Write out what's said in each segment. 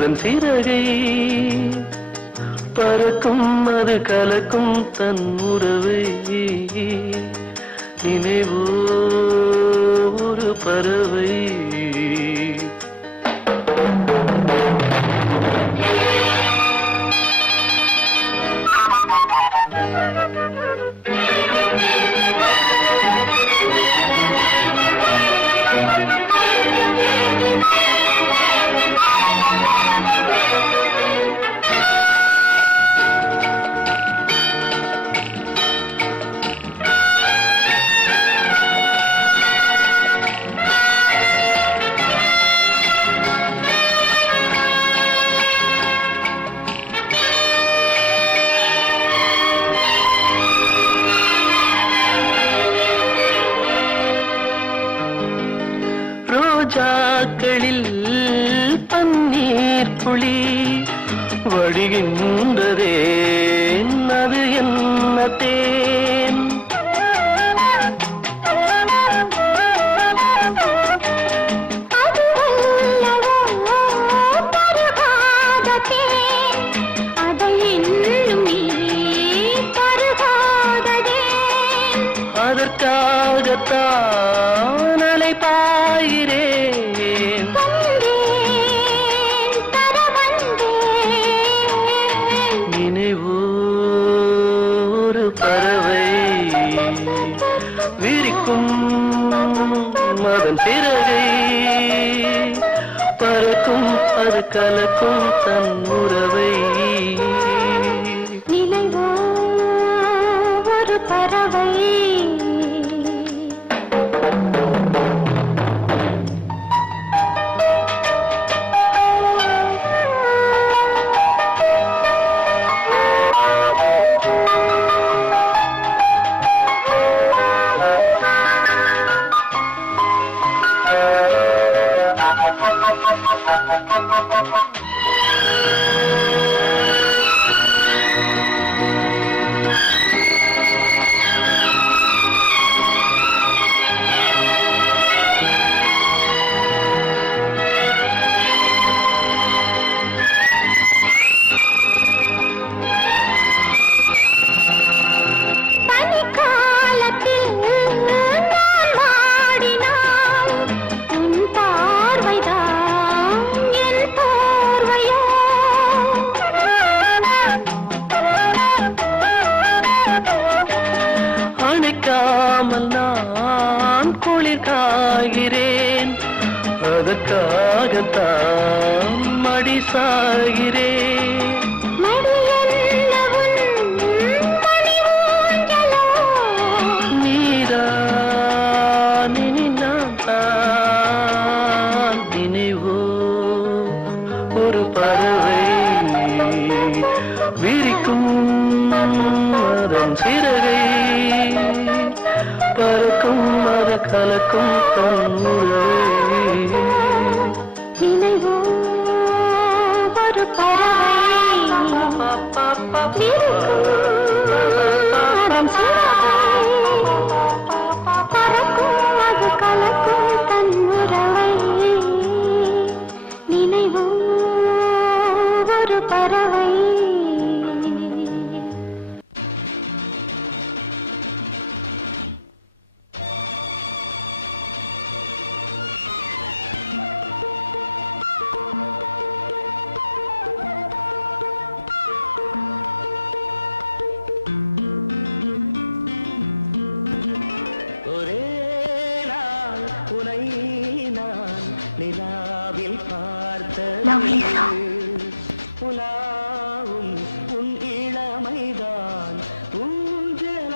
அதன் சிறகை பறக்கும் அது கலக்கும் தன் உறவை நினைவோ ஒரு பறவை ரோஜாக்களில் பன்னீர் துளி வழிகின்றதே அது என்ன தேன் அதற்காகத்தான் அலைபாயிரேன் நினைவோ ஒரு பறவை விரிக்கும் அதன் சிறகை பறக்கும் அது கலக்கும் தன் உறவை நினைவோ ஒரு பறவை நான் குளிர் காகிறேன் அதற்காகத்தான் மடி சாகிறேன் நீதான் இனி நான் தான் நினைவோ ஒரு பறவை விரிக்கும் அதன் சிறகை பறக்கும் அது கலக்கும் தன் உறவை நினைவோ ஒரு பறவை பறக்கும் அது கலக்கும் தன் உறவை நினைவோ ஒரு பறவை Lovely song. உலாவும் உன் இளமைதான் ஊஞ்சல்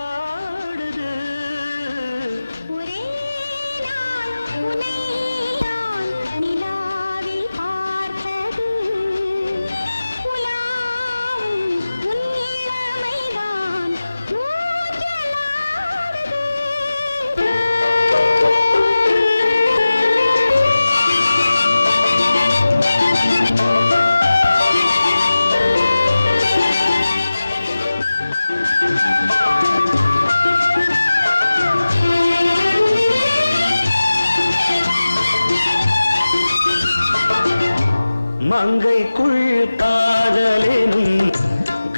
மங்கைக்குள் காதலினும்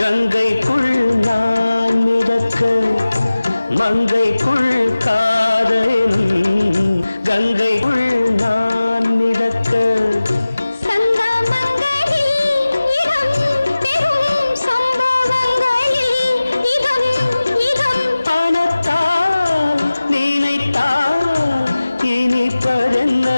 கங்கைக்குள் நான் மிதக்க மங்கைக்குள் காதலினும் கங்கைக்குள் நான் மிதக்க பணத்தால் நினைத்தால் இனிப்பதென்ன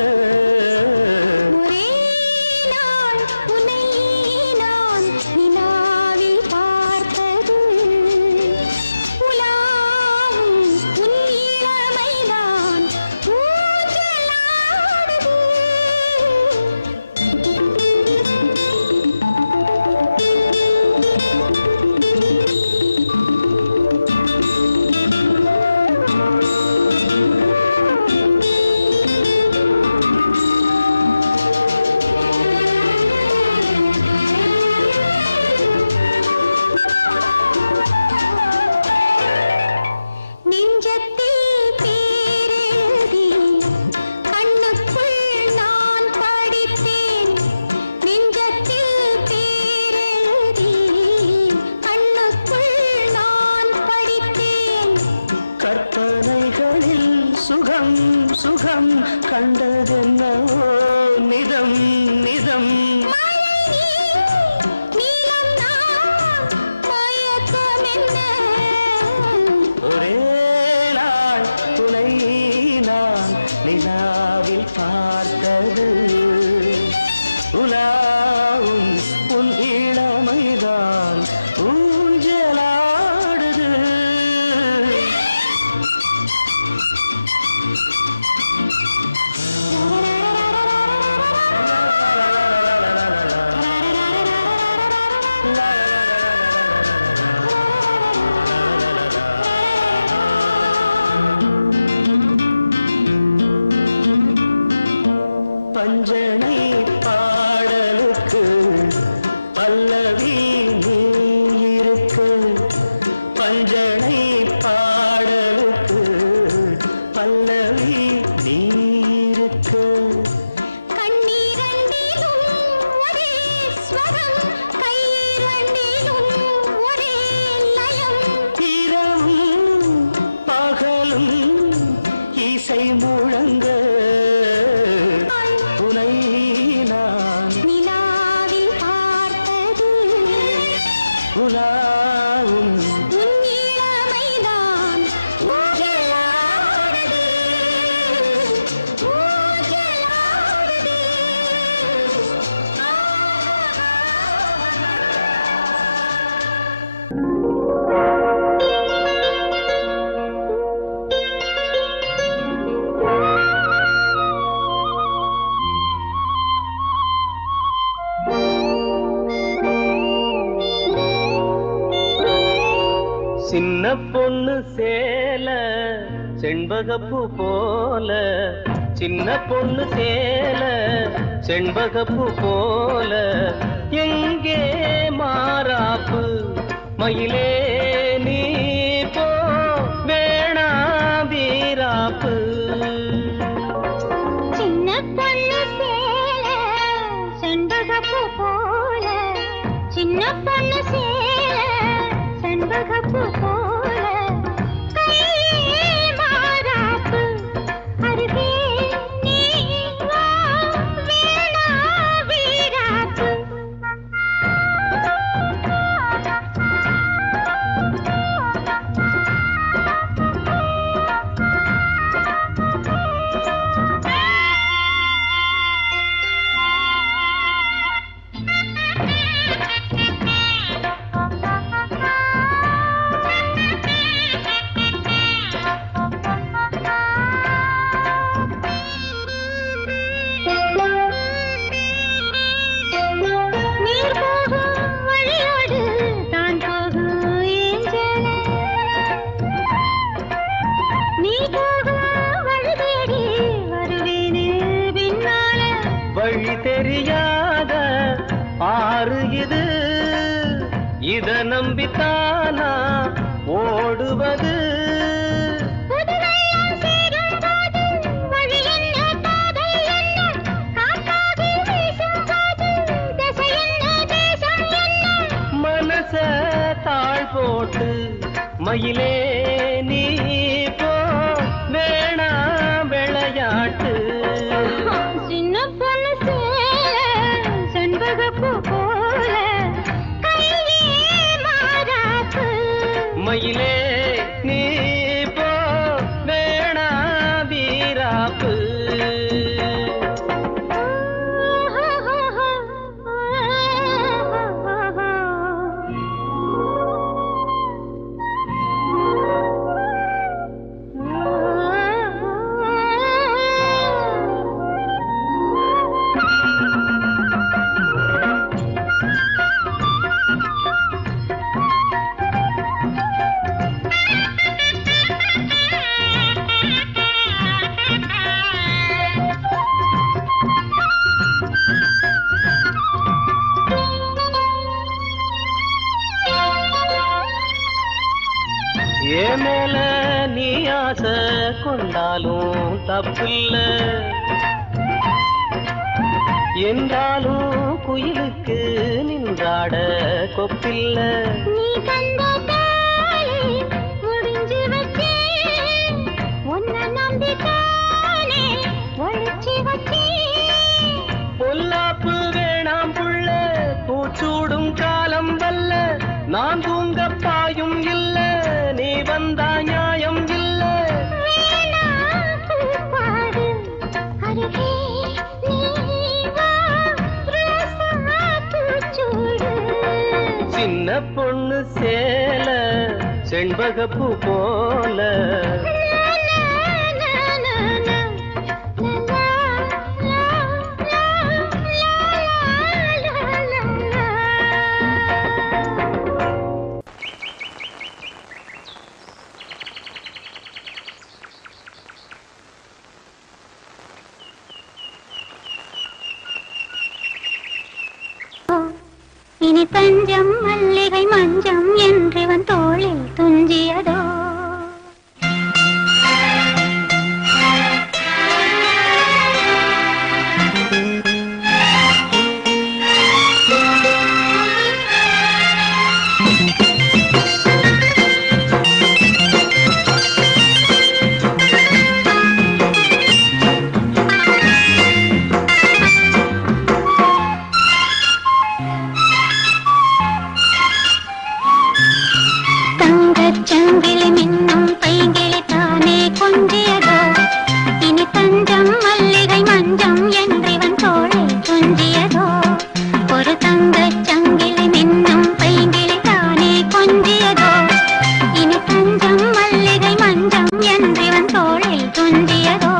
சுகம் சுகம் கண்டதென்னவோ நிதம் நிதம் ஒரே நாள் துணை நான் நிலாவில் பார்த்தது உலாவும் உன் இளமைதான் ஊஞ்சலாடுது பஞ்சனை பாடலுக்கு பல்லவி நீ இருக்க பஞ்சனை பாடலுக்கு பல்லவி நீ இருக்க கண்ணீரண்டிலும் ஒரே ஸ்வரம் கையிரண்டிலும் ஒரே லயம் இரவும் பகலும் இசை முழங்க உனை நான் நிலாவில் பார்த்தது உலாவும் உன் இளமைதான் ஊஞ்சலாடுது ஊஞ்சலாடுது சின்ன பொண்ணு சேல செண்பகப்பூ போல சின்ன பொண்ணு சேல செண்பகப்பூ போல எங்கே மாறாப்பு மயிலே நீ போ வேணா வீராப்பு சின்ன பொண்ணு சேல செண்பகப்பூ போல சின்ன பொண்ணு சேல செண்பகப்பூ போல கையே மாறாப்பு அருகே நீ வா வேணா வீராப்பு வழி தெரியாத ஆறு இது இத நம்பித்தானா ஓட ஓடுவது மனச தாழ் போட்டு மயிலே நீ போ வேணா விளையாட்டு சின்ன பொண்ணு சேல செண்பகப்பூ போல கையே மாறாப்பு மயிலே நீ போ வேணா வீராப்பு மேல நீ ஆசை கொண்டாலும் தப்பில்ல என்றாலும் குயிலுக்கு நின்றாட கொப்பில்ல நீ கண்ட தாயை முடிஞ்சு வச்சே உன்னை நம்பித்தானே ஒழிச்சு வச்சே பொல்லாப்பு வேணாம் புள்ள பூச்சூடும் காலம் வல்ல நான் தூங்க பாயும் இல்ல நீ வந்தா நியாயம் இல்ல சின்ன பொண்ணு சேல செண்பகப்பூ போல இனி தஞ்சம் மல்லிகை மஞ்சம் என்றவன் தோளில் துஞ்சியதோ சங்கிலி மின்னும் பைங்கிளி தானே கொஞ்சியதோ இனி தஞ்சம் மல்லிகை மஞ்சம் என்றவன் தோளில் துஞ்சியதோ ஒரு தங்கச் சங்கிலி மின்னும் பைங்கிளி தானே கொஞ்சியதோ இனி தஞ்சம் மல்லிகை மஞ்சம் என்றவன் தோளில் துஞ்சியதோ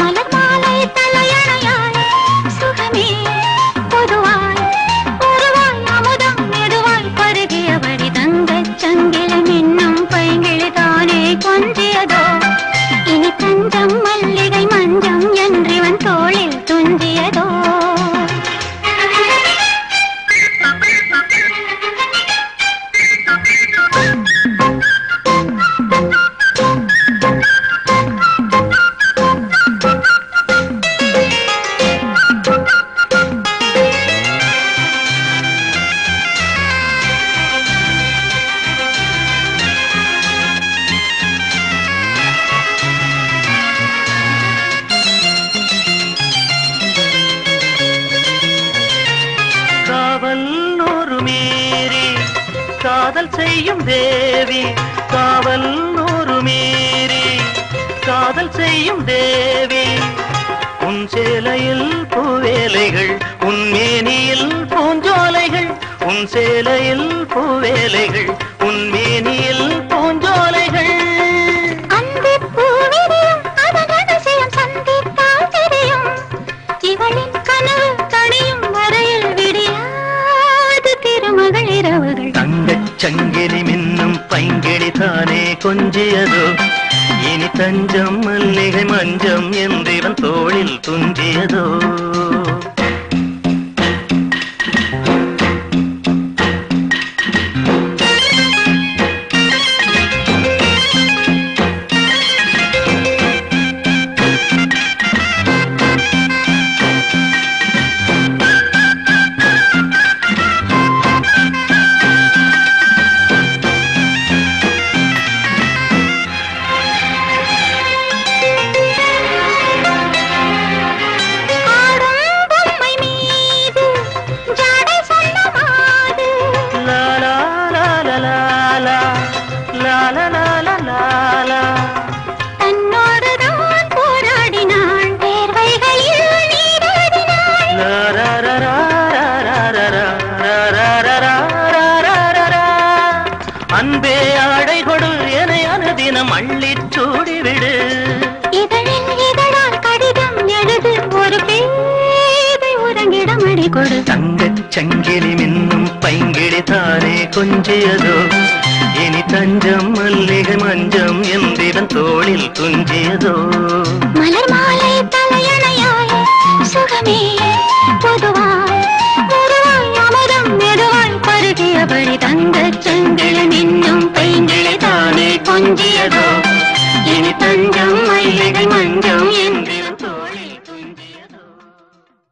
மலர் மாலை தலையணையாய் சுகமே பொதுவாய் ஒருவாய் அமுதம் மெதுவாய் பருகியபடி தங்கச் சங்கிலி மின்னும் பைங்கிளி தானே கொஞ்சியதோ இனி தஞ்சம் மல்லிகை மஞ்சம் என்றவன் தோளில் துஞ்சியதோ காதல் செய்யும் தேவி காவல் நூறு மீறி காதல் செய்யும் தேவி உன் சேலையில் பூவேலைகள் உன் மேனியில் பூஞ்சோலைகள் உன் சேலையில் பூவேலைகள் உன் மேனியில் பூஞ்சோலைகள் அந்த பூவிரியும் அதன் அதிசயம் சந்தித்தால் தெரியும் இவளின் கனவு தனியும் வரையில் விடியாது திருமகள் இரவுகள் தங்கச் சங்கிலி மின்னும் பைங்கிளி தானே கொஞ்சியதோ இனி தஞ்சம் மல்லிகை மஞ்சம் என்றவன் தோளில் துஞ்சியதோ அன்பே ஆடை கொடு என அனுதினம் அள்ளிச் சூடிவிடு. இதழில் இதழால் கடிதம் எழுது ஒரு பேதை உறங்கிடம் அடி கொடு. தங்கச் சங்கிலி மின்னும் பைங்கிழி தானே கொஞ்சியதோ இனி தஞ்சம் மல்லிகை மஞ்சம் என்றிவன் தோளில் துஞ்சியதோ. மலர் மாலை தலையணையாய் சுகமே பொதுவாய்